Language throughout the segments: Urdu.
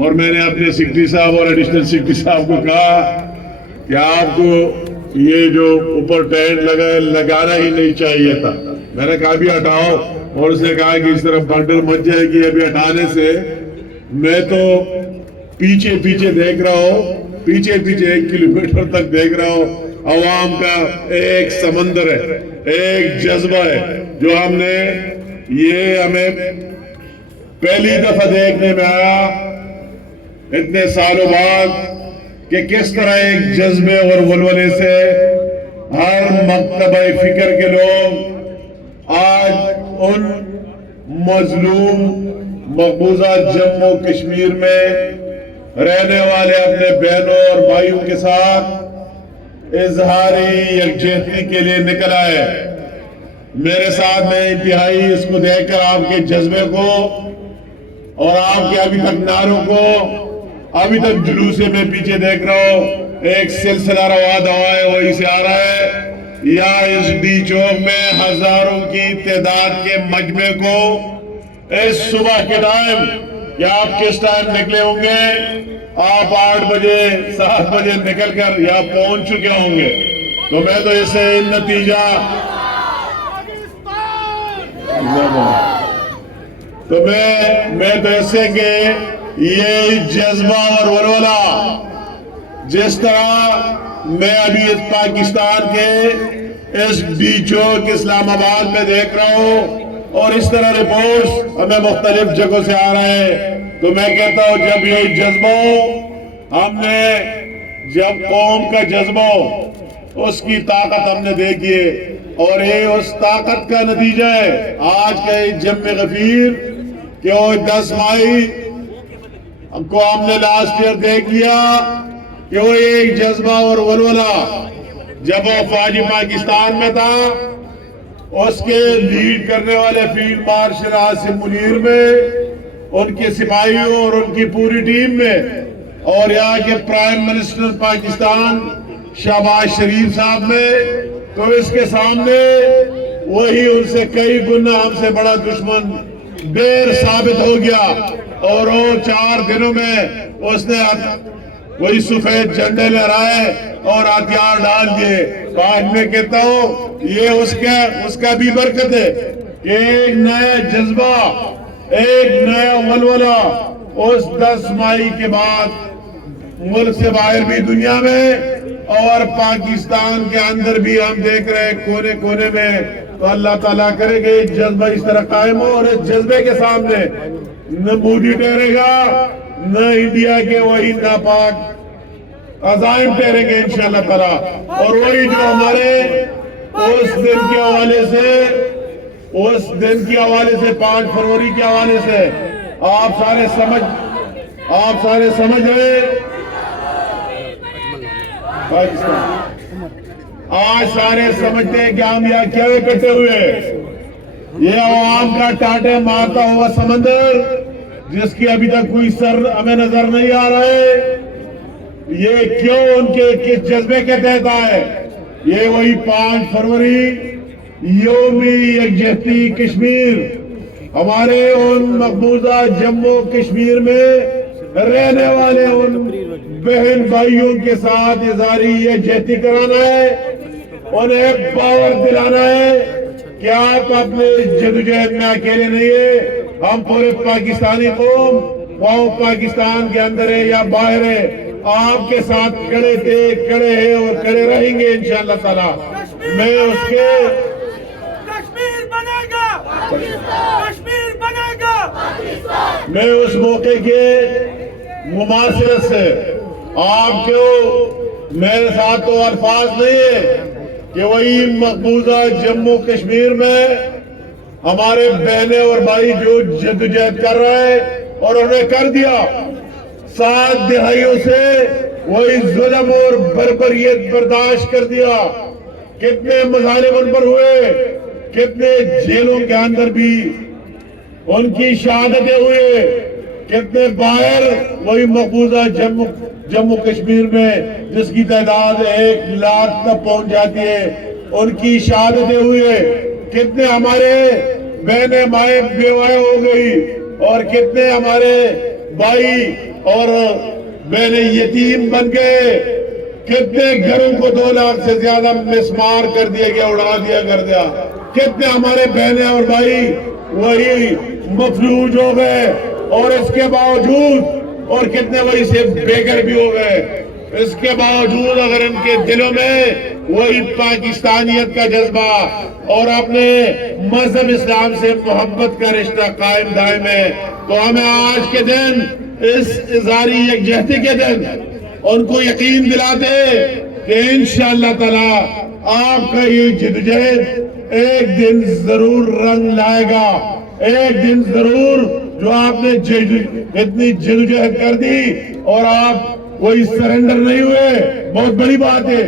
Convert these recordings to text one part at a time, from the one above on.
اور میں نے اپنے سیکرٹری صاحب اور ایڈیشنل سیکرٹری صاحب کو کہا کہ آپ کو یہ جو اوپر ٹینٹ لگانا ہی نہیں چاہیے تھا. میں نے کہا بھی ہٹاؤ، اور اس نے کہا کہ اس طرح بنڈل مچ جائے گی ابھی ہٹانے سے. میں تو پیچھے پیچھے دیکھ رہا ہوں، پیچھے 1 کلومیٹر تک دیکھ رہا ہوں. عوام کا ایک سمندر ہے، ایک جذبہ ہے جو ہمیں پہلی دفعہ دیکھنے میں آیا اتنے سالوں بعد کہ کس طرح ایک جذبے اور ولولے سے ہر مکتبہ فکر کے لوگ آج ان مظلوم مقبوضہ جموں کشمیر میں رہنے والے اپنے بہنوں اور بھائیوں کے ساتھ اظہاری یکجہتی کے لیے نکل آئے. میرے ساتھ میں انتہائی اس کو دیکھ کر آپ کے جذبے کو اور آپ کے ابھی تک نعروں کو، ابھی تک جلوسے میں پیچھے دیکھ رہا ہوں ایک سلسلہ روا دوا ہے، وہی سے آ رہا ہے. یا اس ڈی چوک میں ہزاروں کی تعداد کے مجمع کو اس صبح کے ٹائم، یا آپ کس ٹائم نکلے ہوں گے؟ آپ 8 بجے 7 بجے نکل کر یہاں پہنچ چکے ہوں گے. تو میں تو اس سے نتیجہ میں تو اس سے کہ یہ جذبہ اور ولولہ جس طرح میں ابھی اس پاکستان کے اس ڈی چوک اسلام آباد میں دیکھ رہا ہوں، اور اس طرح رپورٹس ہمیں مختلف جگہوں سے آ رہے ہیں، تو میں کہتا ہوں جب یہ جذبہ ہم نے، جب قوم کا جذبہ اس کی طاقت ہم نے دیکھی ہے، اور یہ اس طاقت کا نتیجہ ہے آج کا یہ جم غفیر کہ وہ 10 مئی کو ہم نے لاسٹ ایئر دیکھ لیا کہ وہ ایک جذبہ اور ولولہ جب وہ فوجی پاکستان میں تھا، اس کے لیڈ کرنے والے فیلڈ مارشل عاصم منیر میں، ان کے سپاہیوں اور ان کی پوری ٹیم میں، اور یہاں کے پرائم منسٹر پاکستان شہباز شریف صاحب میں، تو اس کے سامنے وہی ان سے کئی گنا ہم سے بڑا دشمن دیر ثابت ہو گیا. اور وہ 4 دنوں میں اس نے وہی سفید جھنڈے لہرائے اور ہتھیار ڈال دیے. آج میں کہتا ہوں یہ اس کا بھی برکت ہے کہ ایک نیا جذبہ، ایک نیا ولولہ اس 10 مئی کے بعد ملک سے باہر بھی دنیا میں اور پاکستان کے اندر بھی ہم دیکھ رہے ہیں کونے کونے میں. تو اللہ تعالیٰ کرے کہ جذبہ اس طرح قائم ہو، اور اس جذبے کے سامنے نہ مودی ٹھہرے گا، نہ انڈیا کے وہی ناپاک عزائم ٹھہریں گے انشاءاللہ تعالیٰ. اور وہی جو ہمارے اس دن کے حوالے سے 5 فروری کے حوالے سے آپ سارے سمجھ رہے پاکستان، آج سارے سمجھتے ہیں کہ ہم یہاں کیا اکٹھے ہوئے. یہ عوام کا ٹاٹے مارتا ہوا سمندر جس کی ابھی تک کوئی سر ہمیں نظر نہیں آ رہا ہے، یہ کیوں ان کے کس جذبے کے تحت ہے؟ یہ وہی 5 فروری یومی یکجہتی کشمیر، ہمارے ان مقبوضہ جموں کشمیر میں رہنے والے ان بہن بھائیوں کے ساتھ اظہاری یکجہتی کرانا ہے، انہیں باور دلانا ہے کہ آپ اپنے جدوجہد میں اکیلے نہیں ہیں. ہم پورے پاکستانی قوم، وہ پاکستان کے اندر ہے یا باہر ہے، آپ کے ساتھ کھڑے تھے، کھڑے ہیں اور کھڑے رہیں گے انشاءاللہ تعالیٰ. میں اس کے کشمیر بنے گا، کشمیر بنے گا، میں اس موقع کے مماثلت سے آپ کو میرے ساتھ تو الفاظ نہیں ہے کہ وہی مقبوضہ جموں کشمیر میں ہمارے بہنیں اور بھائی جو جدوجہد کر رہے ہیں اور انہیں کر دیا 7 دہائیوں سے، وہی ظلم اور بربریت برداشت کر دیا. کتنے مظالم ان پر ہوئے، کتنے جیلوں کے اندر بھی ان کی شہادتیں ہوئے، کتنے باہر وہی مقبوضہ جموں کشمیر میں جس کی تعداد 1 لاکھ تک پہنچ جاتی ہے، ان کی شہادتیں ہوئے. کتنے ہمارے بہنیں مائیں بیوائیں ہو گئی، اور کتنے ہمارے بھائی اور بہنیں یتیم بن گئے، کتنے گھروں کو 2 لاکھ سے زیادہ مسمار کر دیا گیا، اڑا دیا کر دیا، کتنے ہمارے بہنیں اور بھائی وہی مفلوج ہو گئے، اور اس کے باوجود اور کتنے وہی سے بے گھر بھی ہو گئے، اس کے باوجود اگر ان کے دلوں میں وہی پاکستانیت کا جذبہ اور اپنے مذہب اسلام سے محبت کا رشتہ قائم دائم ہے، تو ہمیں آج کے دن اس اظہاری یکجہتی کے دن ان کو یقین دلاتے کہ انشاءاللہ تعالی آپ کا یہ جدوجہد ایک دن ضرور رنگ لائے گا، ایک دن ضرور جو آپ نے اتنی جدوجہد کر دی اور آپ کوئی سرنڈر نہیں ہوئے، بہت بڑی بات ہے۔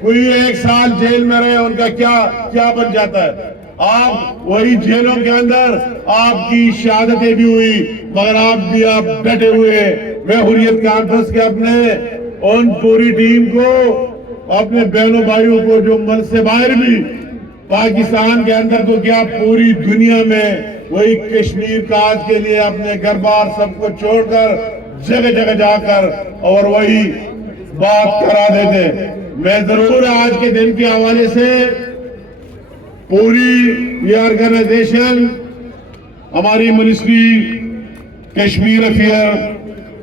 کوئی 1 سال جیل میں رہے، ان کا کیا بن جاتا ہے؟ آپ وہی جیلوں کے اندر آپ کی شہادتیں بھی ہوئی، مگر آپ ڈٹے ہوئے۔ میں حریت کانفرنس کے اپنے ان پوری ٹیم کو، اپنے بہنوں بھائیوں کو جو ملک سے باہر بھی پاکستان کے اندر تو کیا پوری دنیا میں وہی کشمیر کاج کے لیے اپنے گھر بار سب کو چھوڑ کر جگہ جگہ جا کر اور وہی بات کرا دیتے۔ میں ضرور آج کے دن کے حوالے سے پوری یہ آرگنائزیشن، ہماری منسٹری کشمیر افیئر،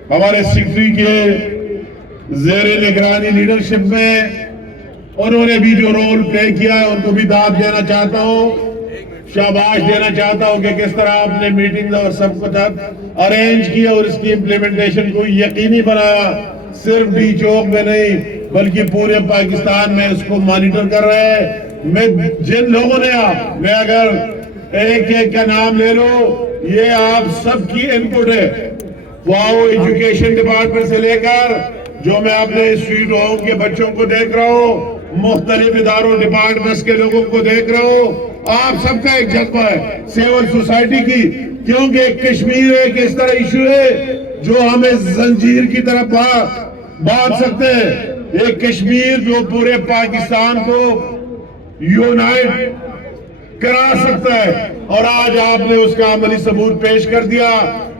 ہمارے سیکرٹری کے زیر نگرانی لیڈرشپ میں انہوں نے بھی جو رول پلے کیا ہے ان کو بھی داد دینا چاہتا ہوں، شاباش دینا چاہتا ہوں کہ کس طرح آپ نے میٹنگ اور سب کچھ ارینج کیا اور اس کی امپلیمنٹیشن کو یقینی بنایا، صرف ڈی چوک میں نہیں بلکہ پورے پاکستان میں اس کو مانیٹر کر رہے ہیں۔ میں جن لوگوں نے میں اگر ایک ایک کا نام لے لو، یہ آپ سب کی انپٹ ہے، واؤ ایجوکیشن ڈپارٹمنٹ سے لے کر جو میں اپنے اسٹریٹ ہوم کے بچوں کو دیکھ رہا ہوں، مختلف اداروں ڈپارٹمنٹس کے لوگوں کو دیکھ رہا ہوں، آپ سب کا ایک جذبہ ہے سیول سوسائٹی کی، کیونکہ کشمیر ایک اس طرح ایشو ہے جو ہمیں زنجیر کی طرف باندھ سکتے ہیں، ایک کشمیر جو پورے پاکستان کو یونائٹ کرا سکتا ہے، اور آج آپ نے اس کا عملی ثبوت پیش کر دیا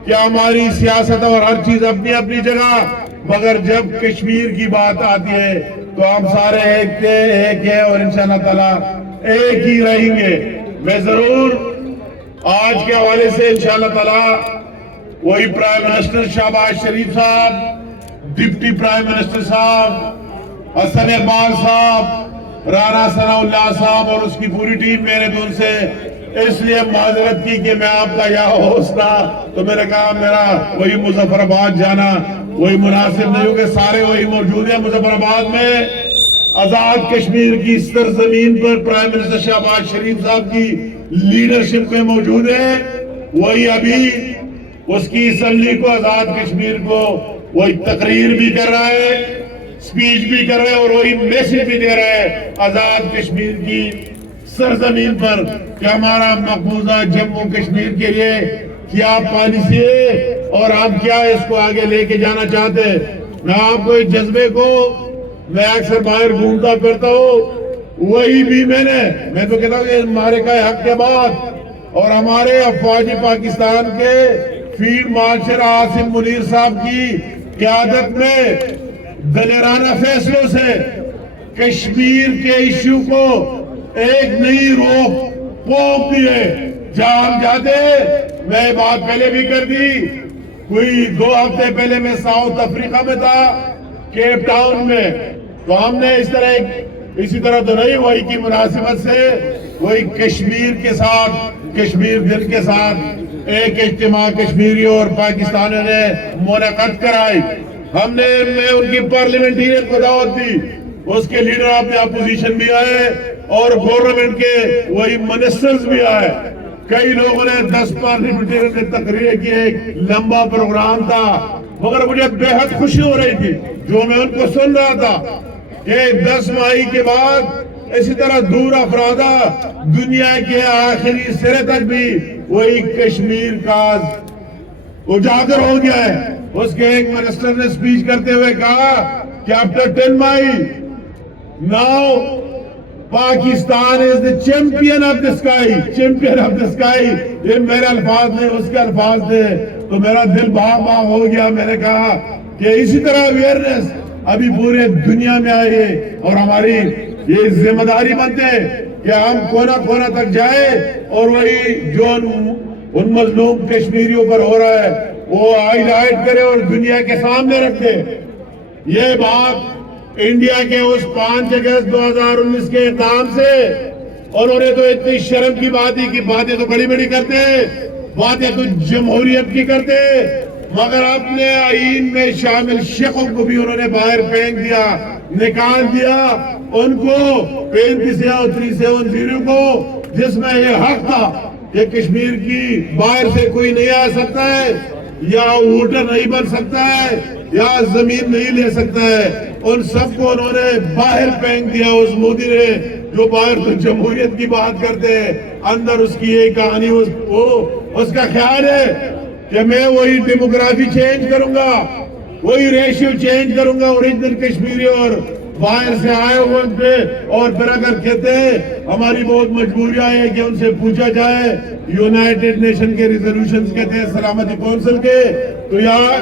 کہ ہماری سیاست اور ہر چیز اپنی اپنی جگہ، مگر جب کشمیر کی بات آتی ہے تو ہم سارے ایک ہیں اور انشاءاللہ تعالی ایک ہی رہیں گے۔ میں ضرور آج کے حوالے سے انشاءاللہ تعالی وہی پرائم منسٹر شہباز شریف صاحب، ڈپٹی پرائم منسٹر صاحب، حسن اقبال صاحب، رانا ثناء اللہ صاحب اور اس کی پوری ٹیم، میں نے تو ان سے اس لیے معذرت کی کہ میں آپ کا یہاں ہوسٹ تھا تو میں نے کہا میرا وہی مظفر آباد جانا وہی مناسب نہیں ہو کہ سارے وہی موجود ہیں مظفر آباد میں۔ آزاد کشمیر کی سرزمین پر پرائم منسٹر شہباز شریف صاحب کی لیڈرشپ میں موجود ہے، وہی ابھی اس کی اسمبلی کو، آزاد کشمیر کو وہی تقریر بھی کر رہا ہے، سپیچ بھی کر رہے ہیں اور وہی میسج بھی دے رہے ہیں آزاد کشمیر کی سرزمین پر کہ ہمارا مقبوضہ جموں کشمیر کے لیے کیا پالیسی ہے اور آپ کیا اس کو آگے لے کے جانا چاہتے ہیں۔ میں آپ کو اس جذبے کو، میں اکثر باہر گھومتا پھرتا ہوں، وہی بھی میں تو کہتا ہوں کہ ہمارے کا حق کے بعد اور ہمارے افواج پاکستان کے فیلڈ مارشل عاصم منیر صاحب کی قیادت میں دلیرانہ فیصلوں سے کشمیر کے ایشو کو ایک نئی روح پونپ دی ہے۔ جہاں ہم جاتے ہیں، میں بات پہلے بھی کر دی، کوئی 2 ہفتے پہلے میں ساؤتھ افریقہ میں تھا، کیپ ٹاؤن میں، تو ہم نے اسی طرح تو نہیں، وہی کی مناسبت سے وہی کشمیر کے ساتھ، کشمیر دل کے ساتھ ایک اجتماع کشمیری اور پاکستانیوں نے منعقد کرائی۔ میں ان کی پارلیمنٹیرین کو دعوت دی، اس کے لیڈر اپنے اپوزیشن بھی آئے اور گورنمنٹ کے وہی منسٹرز بھی آئے، کئی لوگوں نے 10 پارلیمنٹیرین نے تقریر کی، ایک لمبا پروگرام تھا، مگر مجھے بے حد خوشی ہو رہی تھی جو میں ان کو سن رہا تھا کہ 10 مئی کے بعد اسی طرح دور افرادہ دنیا کے آخری سرے تک بھی وہی کشمیر کا اجاگر ہو گیا ہے۔ اس کے ایک منسٹر نے سپیچ کرتے ہوئے کہا کہ after 10 May now Pakistan is the champion of the sky، champion of the sky۔ یہ میرے الفاظ نہیں، اس کے الفاظ تھے، تو میرا دل بھاگ بھاگ ہو گیا. میں نے کہا کہ اسی طرح اویئرنیس ابھی پورے دنیا میں آئے اور ہماری یہ ذمہ داری بنتے کہ ہم کونا کونا تک جائے اور وہی جو ان مظلوم کشمیریوں پر ہو رہا ہے وہ ہائی لائٹ کرے اور دنیا کے سامنے رکھے. یہ بات انڈیا کے اس 5 اگست 2019 کے اقدام سے انہوں نے تو اتنی شرم کی بات ہی کہ باتیں تو بڑی بڑی کرتے ہیں, باتیں تو جمہوریت کی کرتے ہیں, مگر اپنے آئین میں شامل شیخوں کو بھی انہوں نے باہر پھینک دیا, نکال دیا. ان کو 35 یا 37 کو جس میں یہ حق تھا کہ کشمیر کی باہر سے کوئی نہیں آ سکتا ہے یا ووٹر نہیں بن سکتا ہے یا زمین نہیں لے سکتا ہے, ان سب کو انہوں نے باہر پھینک دیا. اس مودی نے جو باہر تو جمہوریت کی بات کرتے ہیں, اندر اس کی یہ کہانی اس کا خیال ہے کہ میں وہی ڈیموگرافی چینج کروں گا, وہی ریشیو چینج کروں گا اوریجنل کشمیری اور باہر سے آئے ہوئے پہ. اور پھر اگر کہتے ہیں ہماری بہت مجبوریاں ہیں کہ ان سے پوچھا جائے یونائٹڈ نیشن کے ریزولوشنز کہتے ہیں سلامتی کونسل کے, تو یہاں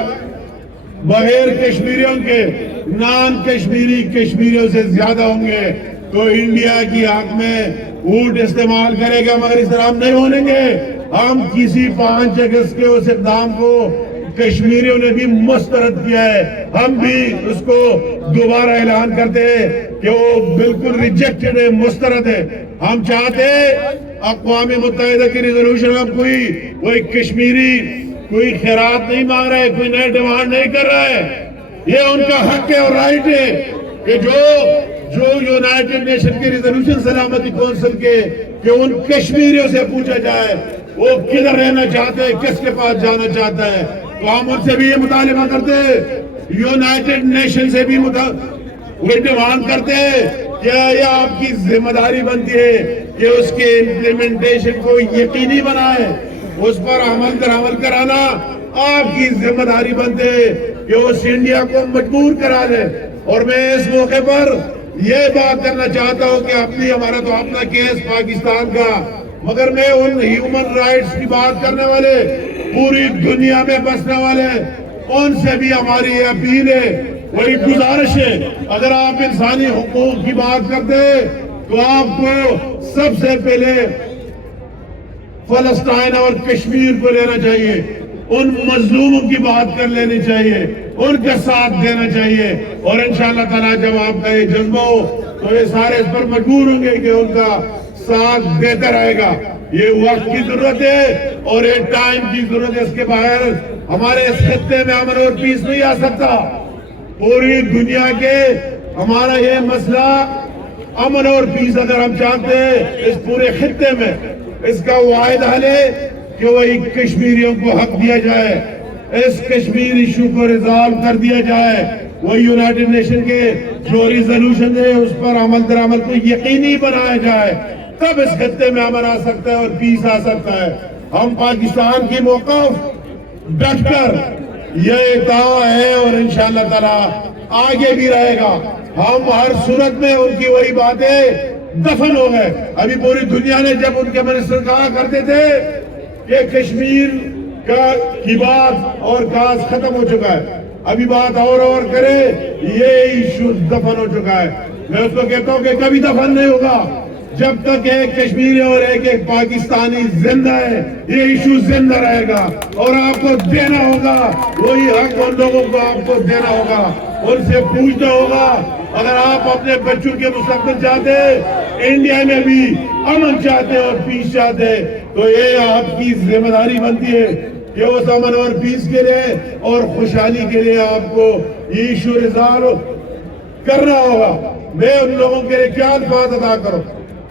بغیر کشمیریوں کے نان کشمیری کشمیریوں سے زیادہ ہوں گے. تو انڈیا کی حق میں ووٹ استعمال کرے گا مگر اس طرح ہم نہیں ہونے گے. ہم کسی 5 اگست کے اس اقدام کو کشمیریوں نے بھی مسترد کیا ہے, ہم بھی اس کو دوبارہ اعلان کرتے ہیں کہ وہ بالکل ریجیکٹڈ ہے, مسترد ہے. ہم چاہتے ہیں اقوام متحدہ کی ریزولوشن میں کوئی کشمیری کوئی خیرات نہیں مانگ رہا ہے, کوئی نئے ڈیمانڈ نہیں کر رہا ہے. یہ ان کا حق ہے اور رائٹ ہے کہ جو یونائٹڈ نیشن کے ریزولوشن سلامتی کونسل کے کہ ان کشمیریوں سے پوچھا جائے وہ کدھر رہنا چاہتے ہیں, کس کے پاس جانا چاہتا ہے. تو ہم ان سے بھی یہ مطالبہ کرتے ہیں, یونائٹڈ نیشن سے بھی یہ ڈیمانڈ کرتے ہیں کہ یہ آپ کی ذمہ داری بنتی ہے کہ اس کے امپلیمنٹیشن کو یقینی بنائے, اس پر عمل کرانا آپ کی ذمہ داری بنتے کہ اس انڈیا کو مجبور کرا لے. اور میں اس موقع پر یہ بات کرنا چاہتا ہوں کہ ہمارا تو اپنا کیس پاکستان کا, مگر میں ان ہیومن رائٹس کی بات کرنے والے پوری دنیا میں بسنے والے ان سے بھی ہماری یہ اپیل ہے, وہی گزارش ہے, اگر آپ انسانی حقوق کی بات کرتے تو آپ کو سب سے پہلے فلسطین اور کشمیر کو لینا چاہیے, ان مظلوموں کی بات کر لینی چاہیے, ان کا ساتھ دینا چاہیے. اور انشاءاللہ تعالیٰ جب آپ کا یہ جذبہ ہو تو یہ سارے اس پر مجبور ہوں گے کہ ان کا ساتھ دیتا رہے گا. یہ وقت کی ضرورت ہے اور ایک ٹائم کی ضرورت ہے, اس کے باہر ہمارے اس خطے میں امن اور پیس نہیں آ سکتا. پوری دنیا کے ہمارا یہ مسئلہ امن اور پیس اگر ہم چاہتے ہیں اس پورے خطے میں, اس کا واحد حل ہے کہ وہی کشمیریوں کو حق دیا جائے, اس کشمیر ایشو کو ریزالو کر دیا جائے, وہی یونائٹڈ نیشن کے جو ریزولوشن ہے اس پر عمل درآمد کو یقینی بنایا جائے, تب اس خطے میں امن آ سکتا ہے اور پیس آ سکتا ہے. ہم پاکستان کی موقف ڈٹ کر یہ دعویٰ ہے اور انشاءاللہ تعالیٰ آگے بھی رہے گا. ہم ہر صورت میں ان کی وہی باتیں دفن ہو گئے. ابھی پوری دنیا نے جب ان کے منسٹر کہا کرتے تھے کہ کشمیر کی بات اور کاز ختم ہو چکا ہے, ابھی بات اور کرے, یہ ایشو دفن ہو چکا ہے. میں اس کو کہتا ہوں کہ کبھی دفن نہیں ہوگا جب تک ایک کشمیری اور ایک پاکستانی زندہ ہے, یہ ایشو زندہ رہے گا. اور آپ کو دینا ہوگا وہی حق, ان لوگوں کو آپ کو دینا ہوگا, ان سے پوچھنا ہوگا. اگر آپ اپنے بچوں کے مستقبل چاہتے ہیں, انڈیا میں بھی امن چاہتے ہیں اور پیس چاہتے ہیں, تو یہ آپ کی ذمہ داری بنتی ہے کہ اس امن اور پیس کے لیے اور خوشحالی کے لیے آپ کو یہ ایشو ریزالو کرنا ہوگا. میں ان لوگوں کے لیے کیا الفاظ ادا کروں,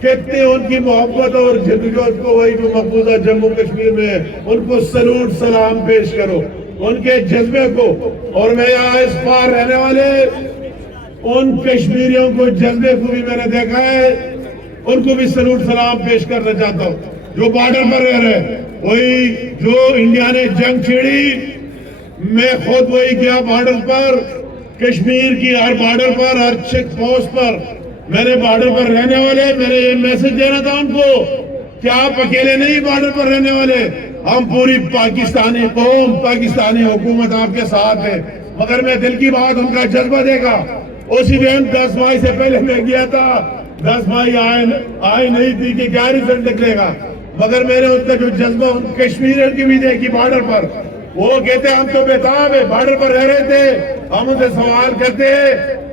کتنے ان کی محبت اور جدوجہد کو وہی جو مقبوضہ جموں کشمیر میں ان کو سلوٹ سلام پیش کرو, ان کے جذبے کو. اور میں یہاں اس پار رہنے والے ان کشمیریوں کو جذبے کو بھی میں نے دیکھا ہے, ان کو بھی سلوٹ سلام پیش کرنا چاہتا ہوں جو بارڈر پر رہ رہے. وہی جو انڈیا نے جنگ چھیڑی, میں خود وہی گیا بارڈر پر, کشمیر کی ہر بارڈر پر, ہر چیک پوسٹ پر. میں نے بارڈر پر رہنے والے, میں نے یہ میسج دینا تھا ان کو کہ آپ اکیلے نہیں بارڈر پر رہنے والے, ہم پوری پاکستانی قوم پاکستانی حکومت آپ کے ساتھ ہے، مگر میں دل کی بات ان کا جذبہ دیکھا۔ اسی دن 10 مئی سے پہلے میں گیا تھا، 10 مئی آئی نہیں تھی کہ کیا رزلٹ نکلے گا، مگر میں نے ان کا جو جذبہ کشمیر کی بھی دیکھی بارڈر پر، وہ کہتے ہم تو بےتاب ہے، بارڈر پر رہ رہے تھے، ہم ان سے سوال کرتے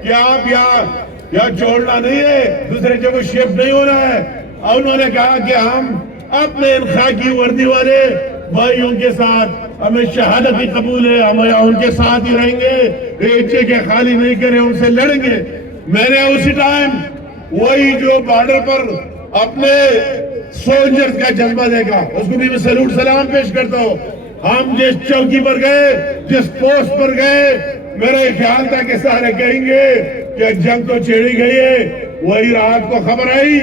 کہ آپ یہاں چھوڑنا نہیں ہے، دوسرے جگہ شفٹ نہیں ہونا ہے، اور انہوں نے کہا کہ ہم اپنے ان خاکی وردی والے بھائیوں کے ساتھ ہمیں شہادت ہی قبول ہے، ہم ان کے ساتھ ہی رہیں گے، ایچے کے خالی نہیں کریں، ان سے لڑیں گے۔ میں نے اسی ٹائم وہی جو بارڈر پر اپنے سولجرز کا جذبہ دیکھا، اس کو بھی میں سلوٹ سلام پیش کرتا ہوں۔ ہم جس چوکی پر گئے، جس پوسٹ پر گئے، میرا خیال تھا کہ سارے کہیں گے کہ جنگ تو چھیڑی گئی ہے، وہی رات کو خبر آئی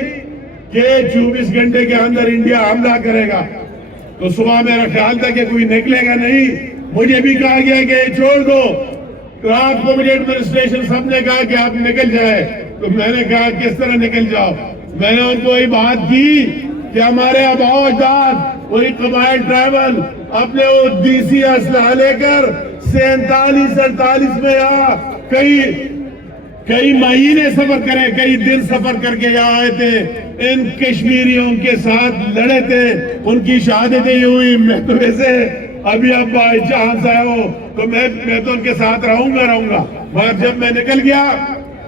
کہ 24 گھنٹے کے اندر انڈیا حملہ کرے گا، تو صبح میرا خیال تھا کہ کوئی نکلے گا نہیں، مجھے بھی کہا گیا کہ چھوڑ دو، رات کو مجھے ایڈمنسٹریشن سب نے کہا کہ آپ نکل جائے، تو میں نے کہا کس طرح نکل جاؤ؟ میں نے ان کو وہی بات کی کہ ہمارے آباؤ اجداد وہی قبائل ٹرائبل اپنے وہ دیسی اسلحہ لے کر 47-48 میں یہاں کئی مہینے سفر کرے، کئی دن سفر کر کے یہاں آئے تھے، ان کشمیریوں کے ساتھ لڑے تھے، ان کی شہادتیں ہوئی۔ میں تو ویسے ابھی اب بائی چانس آئے ہو تو میں تو ان کے ساتھ رہوں گا، مگر جب میں نکل گیا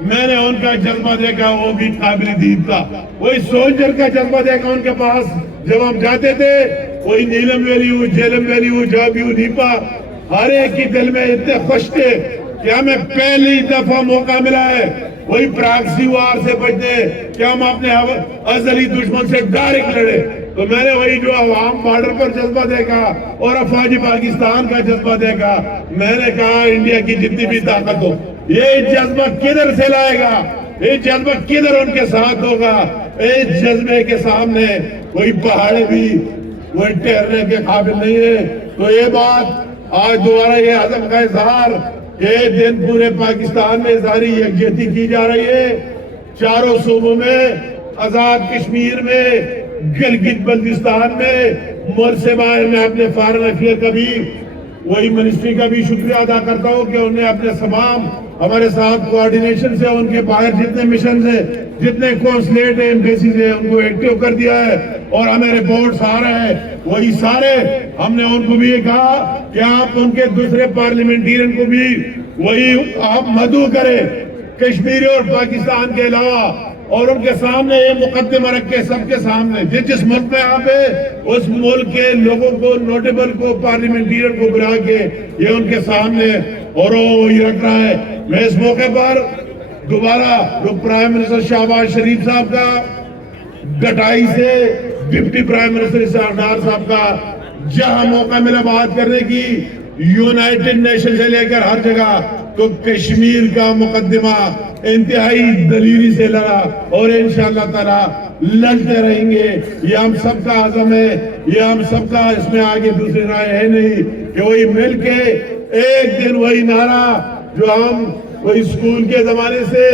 میں نے ان کا جذبہ دیکھا، وہ بھی قابل دید تھا، وہی سولجر کا جذبہ دیکھا ان کے پاس۔ جب ہم جاتے تھے وہی نیلم ویلی ہو، جیلم ویلی ہو، جابی ہو، نیپا، ہر ایک کی دل میں اتنے خوش تھے کہ ہمیں پہلی دفعہ موقع ملا ہے وہی پراکسی وار سے بچنے، کہ ہم اپنے ازلی دشمن سے ڈائریکٹ لڑے۔ تو میں نے وہی جو عوام بارڈر پر جذبہ دیکھا اور افواج پاکستان کا جذبہ دیکھا، میں نے کہا انڈیا کی جتنی بھی طاقت ہو، یہ جذبہ کدھر سے لائے گا، یہ جذبہ کدھر ان کے ساتھ ہوگا؟ اس جذبے کے سامنے وہی پہاڑے بھی وہی ٹھہرنے کے قابل نہیں ہے۔ تو یہ بات آج دوبارہ یہ عزم کا اظہار کہ دن پورے پاکستان میں ظاہری یکجہتی کی جا رہی ہے، چاروں صوبوں میں، آزاد کشمیر میں، گلگت بلتستان میں، ملک سے باہر میں اپنے فارن افیئر کا بھی وہی منسٹری کا بھی شکریہ ادا کرتا ہوں کہ انہیں اپنے تمام ہمارے ساتھ کوارڈینیشن سے ان کے باہر جتنے مشنز ہیں، جتنے کونسلیٹ ہیں، ایمبیسیز ہیں، ان کو ایکٹیو کر دیا ہے، اور ہمیں رپورٹس آ رہے ہیں وہی سارے ہم نے ان کو بھی یہ کہا کہ آپ ان کے دوسرے پارلیمنٹیرین کو بھی وہی آپ مدعو کریں کشمیر اور پاکستان کے علاوہ، اور ان کے سامنے یہ مقدمہ رکھ کے سب کے سامنے جس ملک میں آپ ہے اس ملک کے لوگوں کو، نوٹیبل کو، پارلیمنٹیرین کو بلا کے یہ ان کے سامنے اور وہی رکھ رہا ہے۔ میں اس موقع پر دوبارہ پرائم منسٹر شہباز شریف صاحب کا، گٹائی سے ڈپٹی پرائم منسٹر ڈار صاحب کا، جہاں موقع ملا بات کرنے کی، یونائٹڈ نیشن سے لے کر ہر جگہ، تو کشمیر کا مقدمہ انتہائی دلیری سے لڑا، اور انشاءاللہ تعالی لڑتے رہیں گے۔ یہ ہم سب کا عزم ہے، یہ ہم سب کا، اس میں آگے دوسری رائے ہے نہیں، کہ وہی مل کے ایک دن وہی نعرہ جو ہم وہی اسکول کے زمانے سے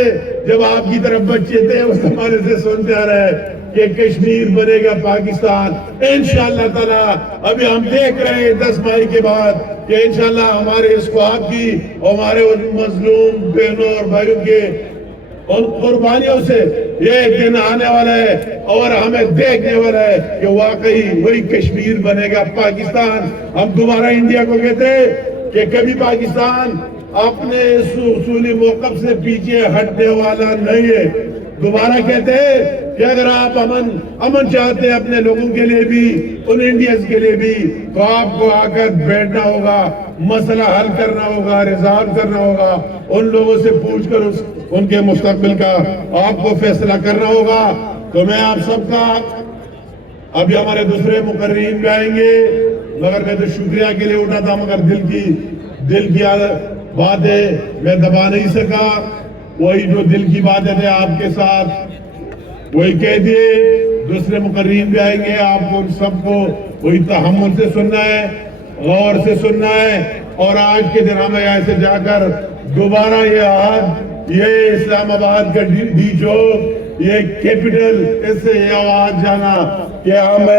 جب آپ کی طرف بچے تھے اس زمانے سے سنتے آ رہے ہیں کہ کشمیر بنے گا پاکستان، انشاءاللہ تعالی۔ ابھی ہم دیکھ رہے ہیں 10 مئی کے بعد کہ انشاءاللہ ہمارے اس خواب کی، ہمارے مظلوم بہنوں اور بھائیوں کے ان قربانیوں سے یہ ایک دن آنے والا ہے، اور ہمیں دیکھنے والا ہے کہ واقعی وہی کشمیر بنے گا پاکستان۔ ہم دوبارہ انڈیا کو کہتے ہیں کہ کبھی پاکستان اپنے اصولی موقف سے پیچھے ہٹنے والا نہیں ہے۔ دوبارہ کہتے ہیں کہ اگر آپ امن چاہتے ہیں اپنے لوگوں کے لیے بھی، ان انڈینز کے لیے بھی، تو آپ کو آ کر بیٹھنا ہوگا، مسئلہ حل کرنا ہوگا، ریزالو کرنا ہوگا، ان لوگوں سے پوچھ کر ان کے مستقبل کا آپ کو فیصلہ کرنا ہوگا۔ تو میں آپ سب کا، ابھی ہمارے دوسرے مقررین بھی آئیں گے، مگر میں تو شکریہ کے لیے اٹھا تھا، مگر دل کی باتیں میں دبا نہیں سکا، وہی جو دل کی باتیں تھے آپ کے ساتھ وہی کہہ دیے۔ دوسرے مقررین بھی آئیں گے، آپ کو سب کو وہی تحمل سے سننا ہے، غور سے سننا ہے، اور آج کے دن ہمیں ایسے جا کر دوبارہ یہ اسلام آباد کا ڈی چوک، یہ کیپٹل، اس سے یہ آواز جانا کہ ہم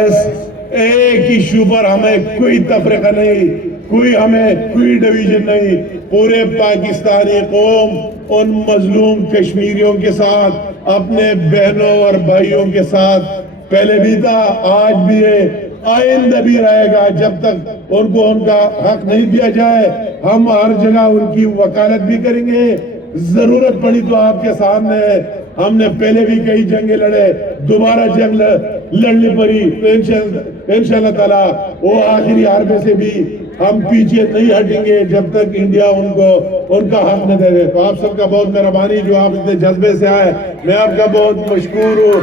ایک ایشو پر ہمیں کوئی تفریقہ نہیں، کوئی ڈویژن نہیں. پورے پاکستانی قوم ان مظلوم کشمیریوں کے ساتھ، اپنے بہنوں اور بھائیوں کے ساتھ پہلے بھی تھا، آج بھی ہے، آئندہ بھی رہے گا. جب تک ان کو ان کا حق نہیں دیا جائے ہم ہر جگہ ان کی وکالت بھی کریں گے. ضرورت پڑی تو آپ کے سامنے ہے. ہم نے پہلے بھی کئی جنگیں لڑے، دوبارہ جنگ لڑنی پڑی تو انشاءاللہ تعالیٰ وہ آخری حربے سے بھی ہم پیچھے نہیں ہٹیں گے جب تک انڈیا ان کو ان کا حق نہ دے دے. تو آپ سب کا بہت مہربانی جو آپ اتنے جذبے سے آئے، میں آپ کا بہت مشکور ہوں.